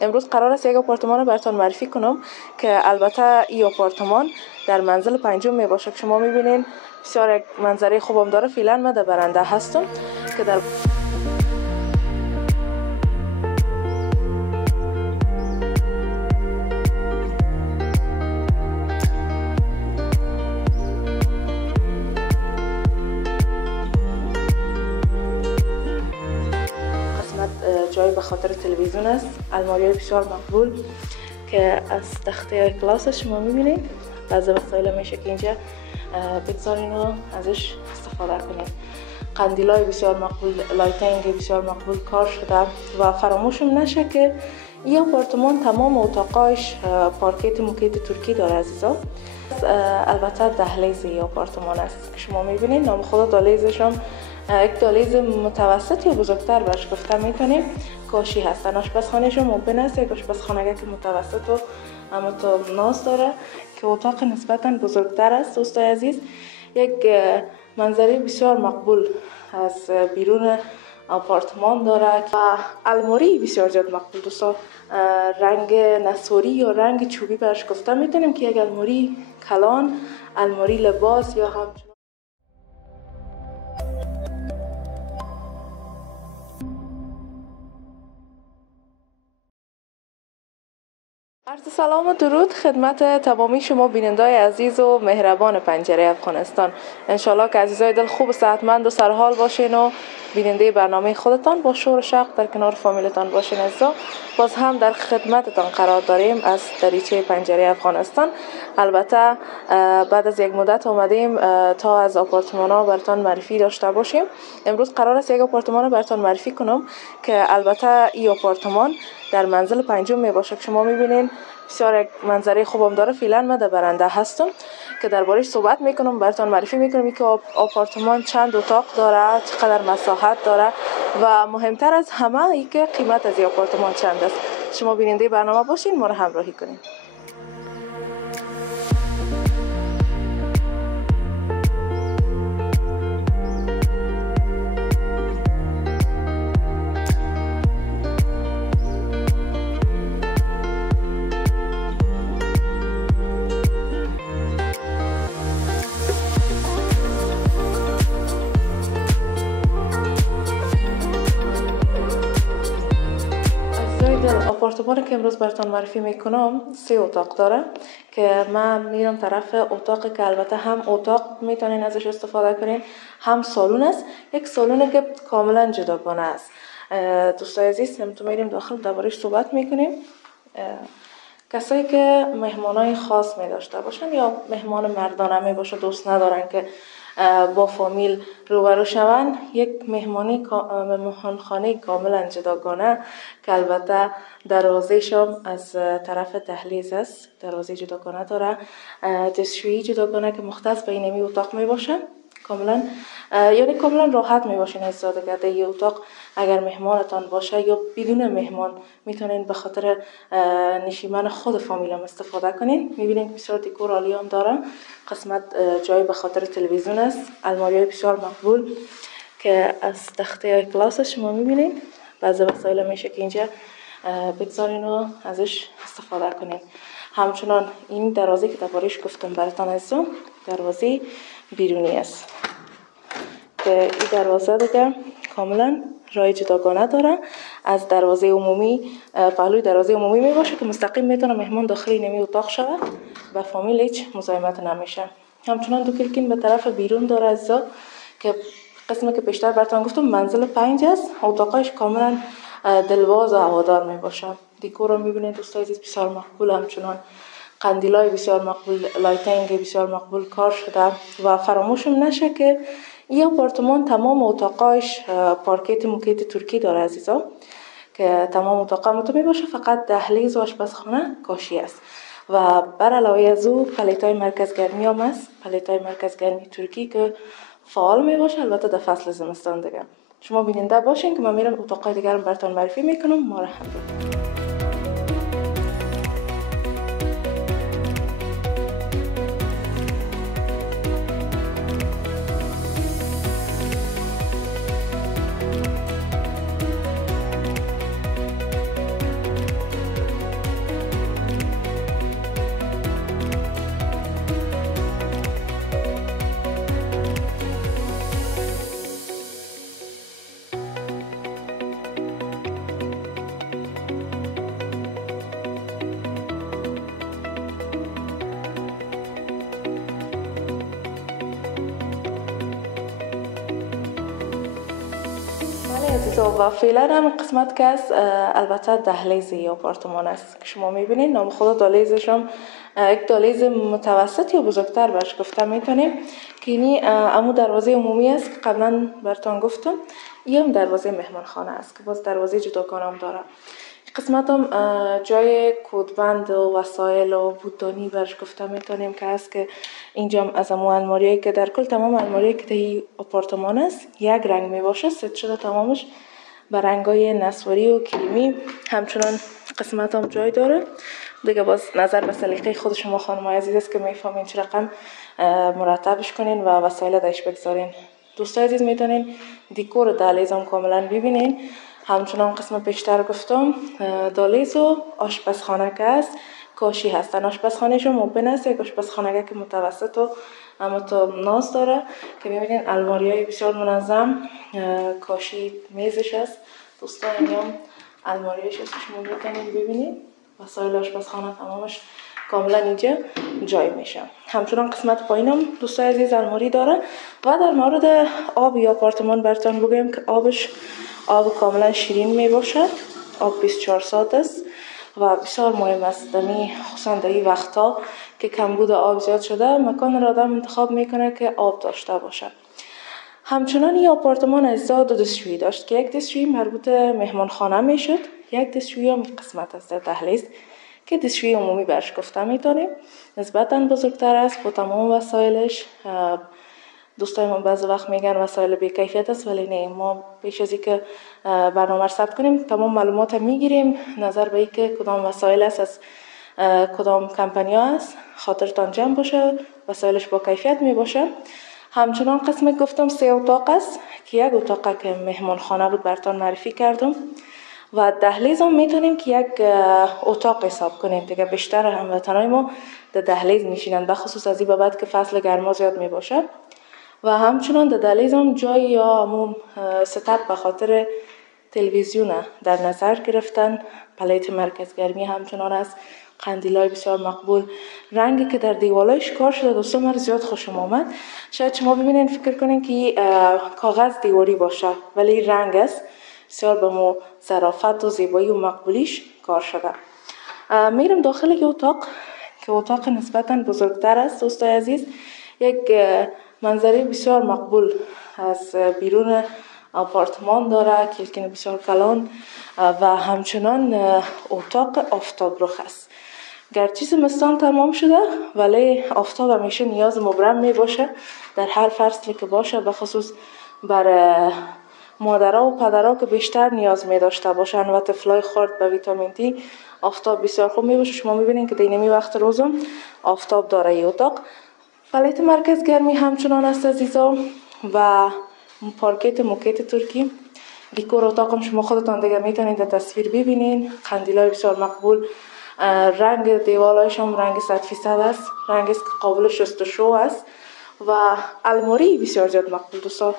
امروز قرار است یک آپارتمان رو براتون معرفی کنم که البته این آپارتمان در منزل پنجم می باشه که شما میبینین بسیار یک منظره خوبم داره. فعلا من در برنده هستم که در جای به خاطر تلویزیون است، الماری بسیار مقبول که از تخته کلاس شما میبینید. بعضی وسایل میشه که اینجا بگذارین و ازش استفاده کنید. قندیلای بسیار مقبول، لایتینگ بسیار مقبول کار شده و فراموشم نشه که این آپارتمان تمام اتاقاش پارکت موکیت ترکی داره عزیزا. البته دهلیز این آپارتمان است که شما میبینید. نام خدا دهلیزش هم یک دهلیز متوسط یا بزرگتر برش گفته میتونیم کاشی هستن. آشپزخانه‌ش هم اوپن است، یک آشپزخانه که متوسط و اما تا ناز داره که اتاق نسبتا بزرگتر است. دوستای عزیز، یک منظره بسیار مقبول از بیرون آپارتمان داره و الماری بسیار زیاد مقبول. دوستا رنگ نسواری یا رنگ چوبی برش گفته میتونیم که یک الماری کلان، الماری لباس یا هم عرض سلام و درود خدمت تمامی شما بینندای عزیز و مهربان پنجره افغانستان. انشالله که عزیزای دل خوب و صحتمند و سرحال باشین و بیننده برنامه خودتان با شور و شوق در کنار فامیلتان باشین. عزیزا باز هم در خدمتتان قرار داریم از دریچه پنجره افغانستان. البته بعد از یک مدت اومدیم تا از آپارتمان ها براتون معرفی داشته باشیم. امروز قرار است یک آپارتمان رو براتون معرفی کنم که البته این آپارتمان در منزل پنجم می باشه که شما میبینین بسیار یک منظره خوبم داره. فعلا من در برنده هستم که درباره‌اش صحبت میکنم، براتون معرفی میکنم که آپارتمان چند اتاق داره، چقدر مساحت داره و مهمتر از همه ای که قیمت از این آپارتمان چند است. شما بیننده برنامه باشین، ما رو همراهی کنین. آپارتمانی که امروز براتون معرفی میکنم 3 اتاق داره که من میرم طرف اتاقی که البته هم اتاق میتونین ازش استفاده کنین، هم سالن است. یک سالن که کاملا جداگانه است. دوستای عزیز، تو میریم داخل درباره‌اش صحبت میکنیم. کسایی که مهمانای خاص می داشته باشن یا مهمان مردانه می باشه، دوست ندارن که با فامیل روبرو شون، یک مهمانخانه کاملا جداگانه که البته دروازه‌ش هم از طرف دهلیز است، دروازه جداگانه داره، دستشویی جداگانه که مختص به این اتاق می باشه. کاملا راحت می باشین از زادگرده یه اتاق. اگر مهمانتان باشه یا بدون مهمان میتونین به خاطر نشیمن خود فامیل هم استفاده کنین. میبینین بسیار دکور عالی هم داره. قسمت جای به خاطر تلویزیون است، الماری بسیار مقبول که از تخته کلاس شما میبینین. بعضی وسایل میشه که اینجا بگذارین و ازش استفاده کنین. همچنان این دروازه که درباره‌اش گفتم براتون عزیزم، دروازه بیرونی است که این دروازه دیگه کاملا راه جداگانه داره. از دروازه عمومی، پهلوی دروازه عمومی می باشه که مستقیم میتونه مهمان داخل این اتاق شود و فامیل هیچ مزاحمت نمیشه. همچنان 2 کلکین به طرف بیرون داره عزیزا که قسمی که پیشتر براتون گفتم منزل 5 است. اتاقش کاملا دلواز و هوادار می باشه. دکور رو میبینید دوستای عزیز، بسیار مقبول. همچنان قندیلای بسیار مقبول، لایتینگ بسیار مقبول کار شده و فراموشم نشه که این آپارتمان تمام اتاقاش پارکت موکیت ترکی داره عزیزا که تمام اتاقا متومی باشه، فقط دهلیز و آشپزخانه کاشی است. و بر علاوه از او پلیتای مرکز گرمی هم است، پلیتای مرکز گرمی ترکی که فعال می باشه البته در فصل زمستان دیگه. شما بیننده باشین که من میرم اتاقای دیگر رو براتون معرفی میکنم. ما رو همراهی. و فعلا هم قسمت که است البته دهلیز آپارتمان است که شما میبینید. نام خود دهلیزش هم یک دهلیز متوسط یا بزرگتر برش گفته میتونیم که اینی امو دروازه عمومی است که قبلا براتون گفتم. این هم دروازه مهمانخانه است که باز دروازه جداگانه هم داره. قسمت هم جای کودبند و وسایل و بودانی برش گفته میتونیم که است که اینجا هم از امو الماریایی که در کل تمام الماریایی که در آپارتمان است یک رنگ می باشه، ست شده تمامش به رنگای نسواری و کریمی. همچنان قسمت هم جای داره دیگه. باز نظر به سلیقه خود شما خانم عزیز است که میفهمین چه رقم مرتبش کنین و وسایل درش بگذارین. دوستای عزیز میتونین دیکور دهلیز هم کاملا ببینین. همچنان قسم پیشتر گفتم دهلیز و آشپزخانه که است کاشی هستن. آشپزخانه شما اوپن است، یک آشپزخانه که متوسط و اما تا ناز داره که میبینین الماریای بسیار منظم، کاشی میزش است. دوستان اینجا الماریش است، شما میتونین ببینین وسایل آشپزخانه تمامش کاملا اینجا جای میشه. همچنان قسمت پایینم دوستای عزیز الماری داره. و در مورد آب یا آپارتمان براتون بگم که آبش آب کاملا شیرین می باشد. آب 24 ساعت است و بسیار مهم است. خصوصا در این وقتا که کمبود آب زیاد شده، مکان را آدم انتخاب میکنه که آب داشته باشد. همچنان این آپارتمان اجزا دو دستشویی داشت که یک دستشویی مربوط مهمانخانه میشد، یک دستشویی هم قسمت است در دهلیز که دستشویی عمومی برش گفته میتونیم. نسبتا بزرگتر است با تمام وسایلش. دوستای من بعضی وقت میگن وسایل بی کیفیت است، ولی نه، ما پیش از اینکه برنامه را ثبت کنیم تمام معلومات میگیریم نظر به اینکه کدام وسایل است از کدام کمپانی ها است، خاطرتان جمع باشه، وسایلش با کیفیت می باشه. همچنان قسم گفتم 3 اتاق است که یک اتاق که مهمان خانه بود براتون معرفی کردم و دهلیز هم میتونیم که یک اتاق حساب کنیم دیگه. بیشتر هموطنای ما در دهلیز میشینند، بخصوص از این بعد که فصل گرما زیاد می باشه. و همچنان در دهلیز هم جای یا همون ستاپ به خاطر تلویزیون در نظر گرفتن. پلیت مرکز گرمی همچنان است، قندیلای بسیار مقبول. رنگی که در دیوالایش کار شده دوستان من زیاد خوشم آمد. شاید شما ببینین فکر کنین که کاغذ دیواری باشه، ولی رنگ است. بسیار به مو ظرافت و زیبایی و مقبولیش کار شده. میرم داخل یک اتاق که اتاق نسبتا بزرگتر است دوستای عزیز. یک منظره بسیار مقبول از بیرون آپارتمان داره، کلکین بسیار کلان و همچنان اتاق آفتاب رخ است. گرچه زمستان تمام شده ولی آفتاب همیشه نیاز مبرم می باشه در هر فصلی که باشه، بخصوص بر مادرها و پدرها که بیشتر نیاز می داشته باشن و طفلای خرد به ویتامین دی آفتاب بسیار خوب می باشه. شما می بینین که دینمی وقت روزم آفتاب داره ای اتاق. پلیت مرکز گرمی همچنان است عزیزا و پارکت موکیت ترکی. دیکور اتاقم شما خودتان دیگه میتونید در تصویر ببینین. قندیلای بسیار مقبول. رنگ دیوالایش هم رنگ 100% است، رنگی است که قابل شستشو است و الماری بسیار زیاد مقبول دوستان.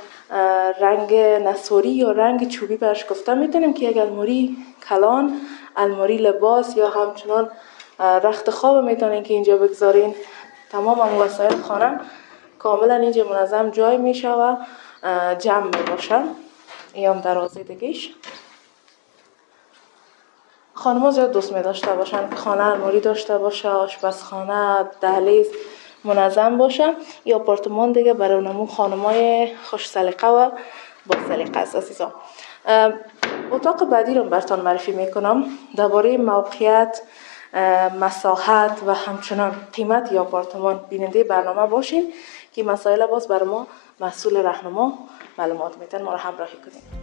رنگ نسواری یا رنگ چوبی برش گفته میتونیم که یک الماری کلان، الماری لباس یا همچنان رخت خواب میتونین که اینجا بگذارین. تمام هم وسایل خانه کاملا اینجا منظم جای میشه و جمع میباشه. این هم دروازه دیگهش. خانم‌ها زیاد دوست می داشته باشن که خانه الماری داشته باشه، آشپزخانه، دهلیز منظم باشه. این آپارتمان دیگه برای نمون خانم‌های خوش سلیقه و با سلیقه است عزیزان. اتاق بعدی رو براتون معرفی میکنم. درباره موقعیت، مساحت و همچنان قیمت یا آپارتمان بیننده برنامه باشین که مسائل باز بر ما مسئول راهنما معلومات میتن. ما رو همراهی کنید.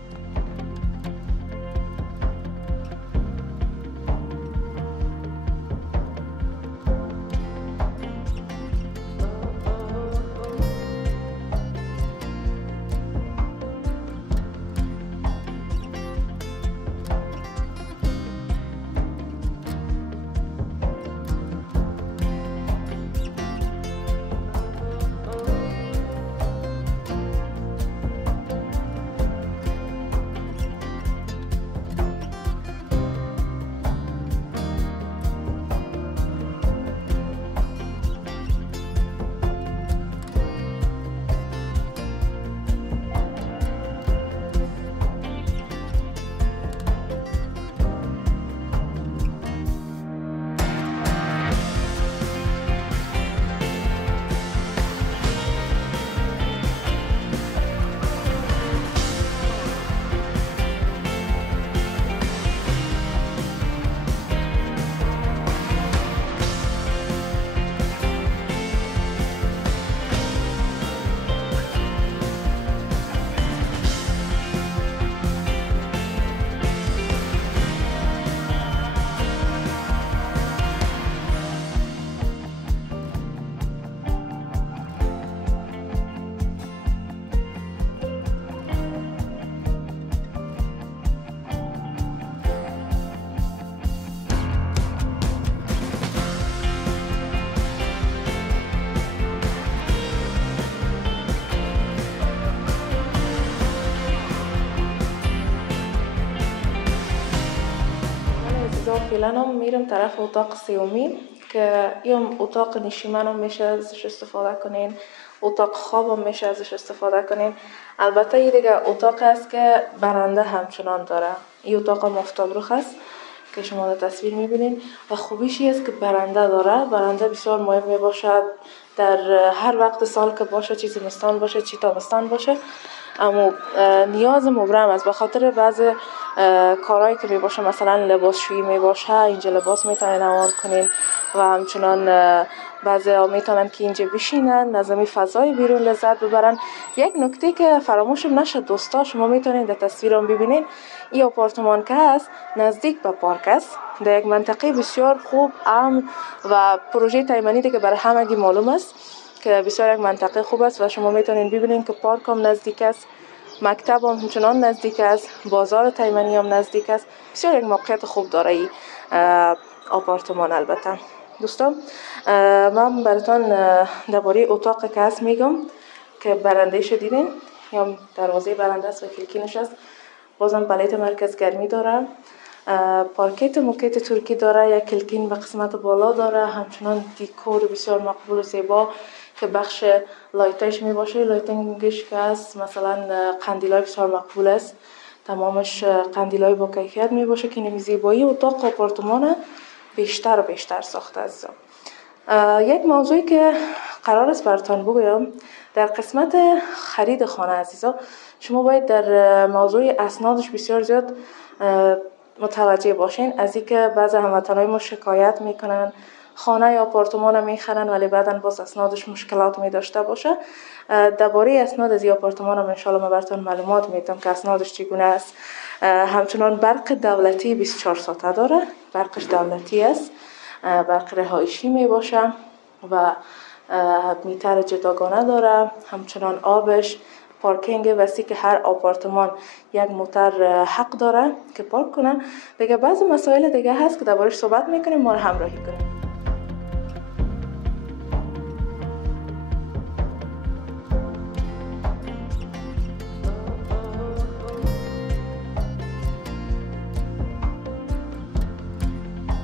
فعلا هم میرم طرف اتاق سومی که این اتاق نشیمن هم میشه ازش استفاده کنین، اتاق خواب هم میشه ازش استفاده کنین. البته این دیگه اتاق است که برنده همچنان داره. این اتاق هم آفتابروخ است که شما در تصویر میبینین و خوبیش است که برنده داره. برنده بسیار مهم میباشد در هر وقت سال که باشه، چی زمستان باشه چی تابستان باشه، اما نیاز مبرم است. به خاطر بعض کارهایی که میباشه، مثلا لباسشویی میباشه، اینجا لباس میتونین نوار کنین و همچنان بعضی ها میتونن که اینجا بشینن، نظمی فضای بیرون لذت ببرن. یک نکته که فراموشم نشد دوستا، شما میتونین در تصویرم ببینین این آپارتمان که هست نزدیک به پارک است، در یک منطقه بسیار خوب، امن و پروژه تایمنی که برای همگی معلوم است که بسیار یک منطقه خوب است و شما میتونین ببینین که پارک هم نزدیک است، مکتب هم همچنان نزدیک است، بازار تایمنی هم نزدیک است. بسیار یک موقعیت خوب داره این آپارتمان. البته دوستان من براتون درباره اتاق که هست میگم که برنده شدیدین، یا دروازه برنده است و کلکینش است. بازم پلیت مرکز گرمی داره، پارکت موکت ترکی داره، یک کلکین به قسمت بالا داره، همچنان دیکور بسیار مقبول و زیبا که بخش لایتش می باشه. لایتنگش که است مثلا قندیلای بسیار مقبول است، تمامش قندیلای با کیفیت می باشه که نمی زیبایی اتاق آپارتمان بیشتر و بیشتر ساخته است. یک موضوعی که قرار است براتون بگویم در قسمت خرید خانه عزیزا، شما باید در موضوع اسنادش بسیار زیاد متوجه باشین. از اینکه بعضی هموطنای ما شکایت میکنن خانه یا آپارتمان میخرن ولی بعداً باز اسنادش مشکلات می داشته باشه. درباره اسناد از این آپارتمان هم انشالله من براتون معلومات میدم که اسنادش چگونه است. همچنان برق دولتی 24 ساعته داره، برقش دولتی است، برق رهایشی می باشه و میتر جداگانه داره. همچنان آبش، پارکینگ وسیع که هر آپارتمان یک موتر حق داره که پارک کنه. دیگه بعضی مسائل دیگه هست که دربارش صحبت میکنیم، ما رو همراهی کنیم.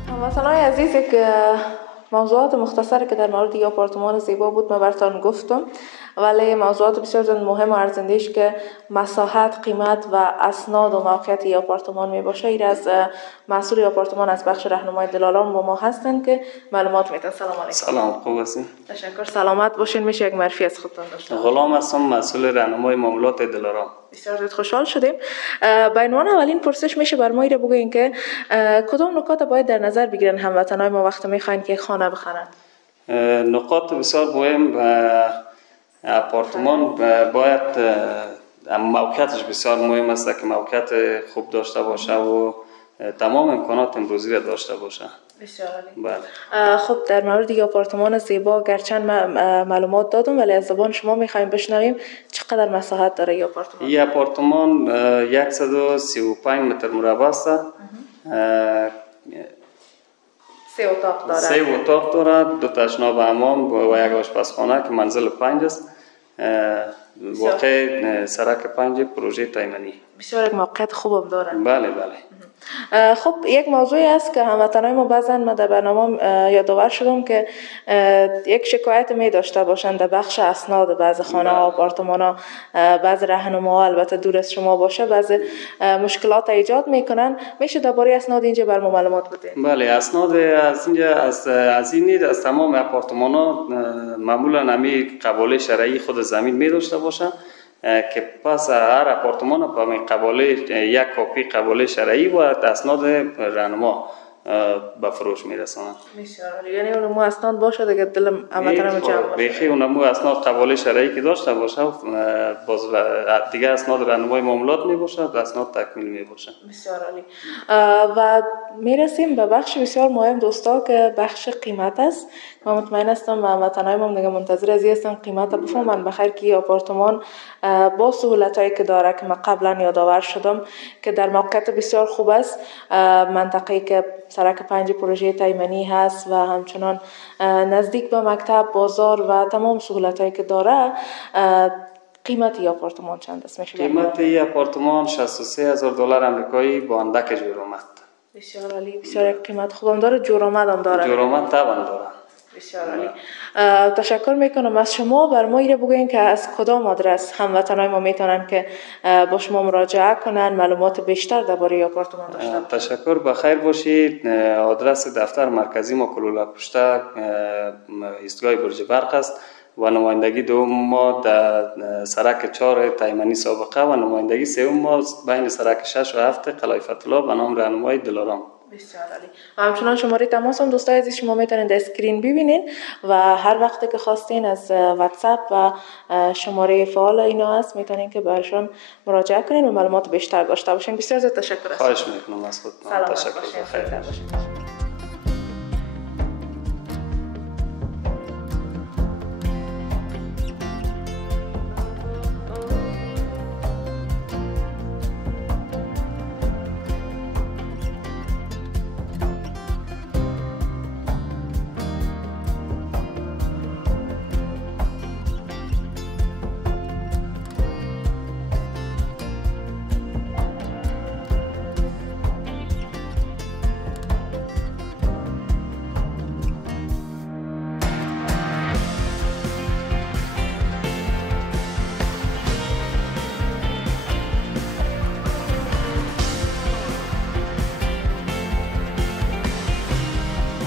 هموطنای عزیز، که موضوعات مختصری که در مورد این آپارتمان زیبا بود من براتون گفتم، ولی موضوعات بسیار مهم و ارزنده‌اش که مساحت، قیمت و اسناد و موقعیت این آپارتمان می باشه، این از مسئول آپارتمان از بخش راهنمای دلارام با ما هستند که معلومات میدن. سلام علیکم. سلام، خوب هستین؟ تشکر، سلامت باشین. میشه یک معرفی از خودتان داشته؟ غلام هستم، مسئول راهنمای معاملات دلارام. بسیار زیاد خوشحال شدیم. به عنوان اولین پرسش میشه بر ما بگوین که کدام نکات باید در نظر بگیرن هموطنای ما وقتی میخواین که خانه بخرن؟ نکات بسیار مهم، آپارتمان باید موقعیتش بسیار مهم است که موقعیت خوب داشته باشه و تمام امکانات امروزی را داشته باشه. بسیار عالی. بله. خب در مورد این آپارتمان زیبا گرچند معلومات دادم ولی از زبان شما میخوایم بشنویم چقدر مساحت داره این آپارتمان؟ این آپارتمان 135 متر مربع است. 3 اتاق داره. 3 اتاق داره، 2 تشناب حمام و یک آشپزخانه که منزل 5 است. واقع سرک 5 پروژه تایمنی. بسیار یک موقعیت خوب داره. بله بله. خب یک موضوعی است که هموطنای ما بعضا من در برنامه یادآور شدم که یک شکایت می داشته باشند در بخش اسناد بعض خانه ها، آپارتمان ها، بعض راهنماها البته دور از شما باشه، بعض مشکلات ایجاد میکنن. میشه درباره اسناد اینجا بر ما معلومات بدین؟ بله، اسناد از اینجا از این از تمام آپارتمان ها معمولا همی قباله شرعی خود زمین می داشته باشند که پس هر آپارتمان به قباله یک کپی قباله شرعی و اسناد راهنما به فروش میرسانند. بسیار عالی. یعنی اون مو اسناد باشه دیگه دلم هموطنم جمع باشه. بخی اون مو اسناد قباله شرعی که داشته باشه باز دیگه اسناد راهنمای معاملات می باشه، اسناد تکمیل می باشه. بسیار عالی. و میرسیم به بخش بسیار مهم دوستا که بخش قیمت است. من مطمئن هستم هموطنای ما دیگه منتظر از هستن قیمت بفهمن بخیر که آپارتمان با سهولتایی که داره که من قبلا یادآور شدم که در موقعیت بسیار خوب است، منطقه‌ای که سرک 5 پروژه تایمنی هست و همچنان نزدیک به مکتب، بازار و تمام سهولتایی که داره. قیمت این آپارتمان چند است؟ قیمت این آپارتمان $63,000 آمریکایی با اندک جور آمد. بسیار عالی، بسیار یک قیمت خوبم داره، جورآمد هم داره. جورآمد طبعا داره. بسیار عالی. تشکر میکنم از شما. بر ما ایره بگوین که از کدام آدرس هموطنان ما میتونن که با شما مراجعه کنن، معلومات بیشتر درباره آپارتمان داشته باشن. تشکر، بخیر باشید. آدرس دفتر مرکزی ما کلوله پشته ایستگاه برج برق است و نمایندگی دوم ما در سرک 4 تایمنی سابقه و نمایندگی سوم ما بین سرک 6 و 7 قلعه فتح الله به نام راهنمای دلارام. بسیار عالی. و همچنان شماره تماس هم دوستای عزیز شما میتونید در اسکرین ببینین و هر وقتی که خواستین از واتساپ و شماره فعال اینا هست میتونین که برشون مراجعه کنین و معلومات بیشتر داشته باشین. بسیار زیاد تشکر. خواهش میکنم از خودتون. تشکر. خیر باشین.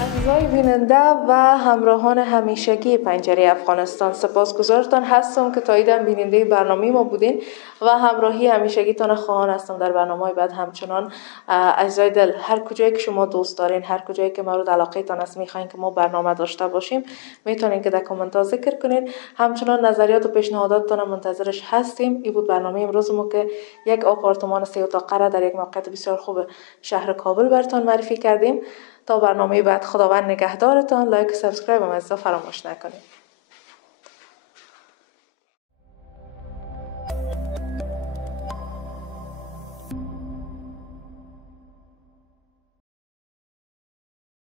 عزیزای بیننده و همراهان همیشگی پنجره افغانستان، سپاسگزارتان هستم که تاییدم بیننده برنامه ما بودین و همراهی همیشگیتان خواهان هستم در برنامه بعد. همچنان عزیزای دل، هر کجایی که شما دوست دارین، هر کجایی که مورد علاقه تان است میخواین که ما برنامه داشته باشیم، میتونین که در کامنت ها ذکر کنین. همچنان نظریات و پیشنهاداتتان منتظرش هستیم. این بود برنامه امروز ما که یک آپارتمان 3 اتاقه در یک موقعیت بسیار خوب شهر کابل براتون معرفی کردیم. تا برنامه بعد، خداوند نگهدارتان. لایک و سابسکرایب هم از فراموش نکنید.